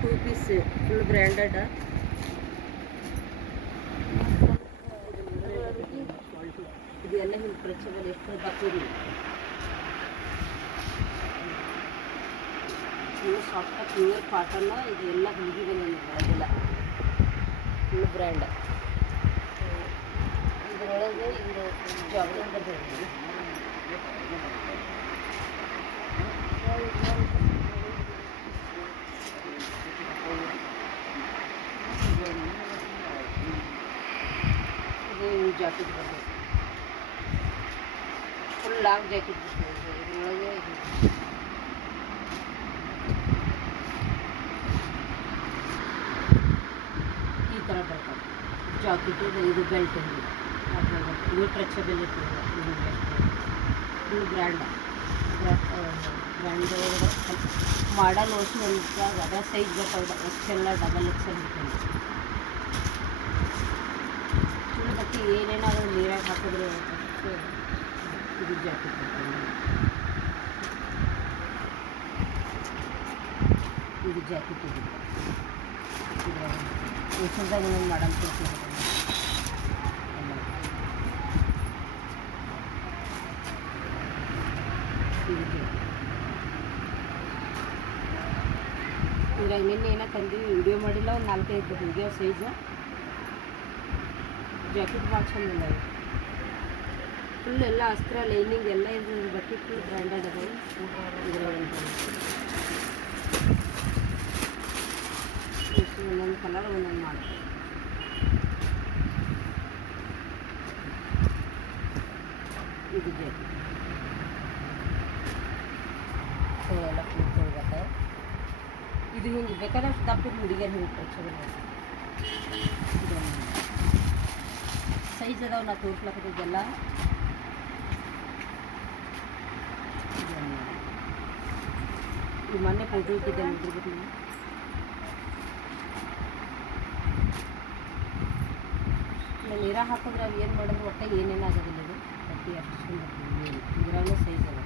2 piece full branded. ಇದು ಎಲ್ಲ ಹಿಂಗೆ ಸ್ಟ್ರೆಚಬಲ್ ಎಷ್ಟು ಬರ್ತೀರಿ ಪ್ಯೂರ್ ಸಾಫ್ಟ್ ಪ್ಯೂರ್ ಕಾಟನ್ನ. ಇದು ಎಲ್ಲ ಹುಡುಗಿ ಬರೋದಿಲ್ಲ, ಫುಲ್ ಬ್ರ್ಯಾಂಡ್. ಇದರೊಳಗೆ ಇದು ಜಾಗಿಂಗ್ ಬರ್ತದೆ. ಇದು ಜಾಕೆಟ್ ಬರ್ತದೆ, ಫುಲ್ ಲಾಂಗ್ ಜಾಕೆಟ್ ಬರ್ತದೆ. ಇದರೊಳಗೆ ಈ ಥರ ಬರ್ತದೆ ಜಾಕೆಟ್. ಇದು ಬೆಲ್ಟ್, ಇದು ಸ್ಟ್ರೆಚಬಲ್ ಇರ್ತದೆ. ಫುಲ್ ಬ್ರ್ಯಾಂಡ್ ಮಾಡಲ್ ಓಸಿ ಅಂತ ಅದ ಸೈಜ್ ಬರ್ತಾವೆ. XL ಡಬಲ್ XL ಇರ್ತದೆ. ಫುಲ್ ಬಟ್ಟೆ ಏನೇನಾದರೂ ನೀರಾಗ ಹಾಕಿದ್ರೆ ಅಷ್ಟು ಇದು ಜಾಕೆಟ್ ಬರ್ತದೆ. ಇದು ಜಾಕೆಟ್ ಇದೆ. ಹೊಸದಾಗಿ ಒಂದೊಂದು ಮಾಡಲ್ ತೋರಿಸ್ತಾರೆ. ಇದ್ರಾಗ ನಿನ್ನೆ ಏನೋ ತಂದೀವಿ, ವಿಡಿಯೋ ಮಾಡಿಲ್ಲ. ಒಂದು 4-5 ವಿಡಿಯೋ ಸೈಜ್ ಜಾಕೆಟ್ ಭಾಳ ಚಂದ ಇಲ್ಲ. ಫುಲ್ ಎಲ್ಲ ಅಸ್ತ್ರ ಲೈನಿಂಗ್ ಎಲ್ಲ ಇದು ಬಟ್ಟೆ ಫುಲ್ ಬ್ರ್ಯಾಂಡೆಡ್ ಅದಾವೆ. ಒಂದೊಂದು ಕಲರ್ ಒಂದೊಂದು ಮಾಡ್ತೀವಿ. ಇದು ಜಾಕೆಟ್ ಎಲ್ಲ ಫುಲ್ ತೊಳ್ಬತ್ತೆ. ಇದು ಹಿಂಗೆ ಬೇಕಾದ್ರೆ ದಪ್ಪ ಹುಡುಗಿಯರು ಹಿಂಗೆ ಕಳ್ಸೋದು. ಸೈಜ್ ಅದಾವೆ ನಾ ತೋರ್ಸ್ಲಕ್ಕದೆಲ್ಲ. ಈ ಮೊನ್ನೆ ಫೋಟೋ ಇಟ್ಟಿದ್ದೆ ನೋಡಿರ್ಬೇಕು ನೀವು. ನೀರಾಗ ಹಾಕಿದ್ರೆ ಅದು ಏನು ಮಾಡಿದ್ರು ಒಟ್ಟು ಏನೇನು ಆಗೋದಿಲ್ಲ. ಇದು ಬಟ್ಟೆ ಅಷ್ಟು ಸುಂದರ. ಇದ್ರಾಗೂ ಸೈಜ್ ಅದ.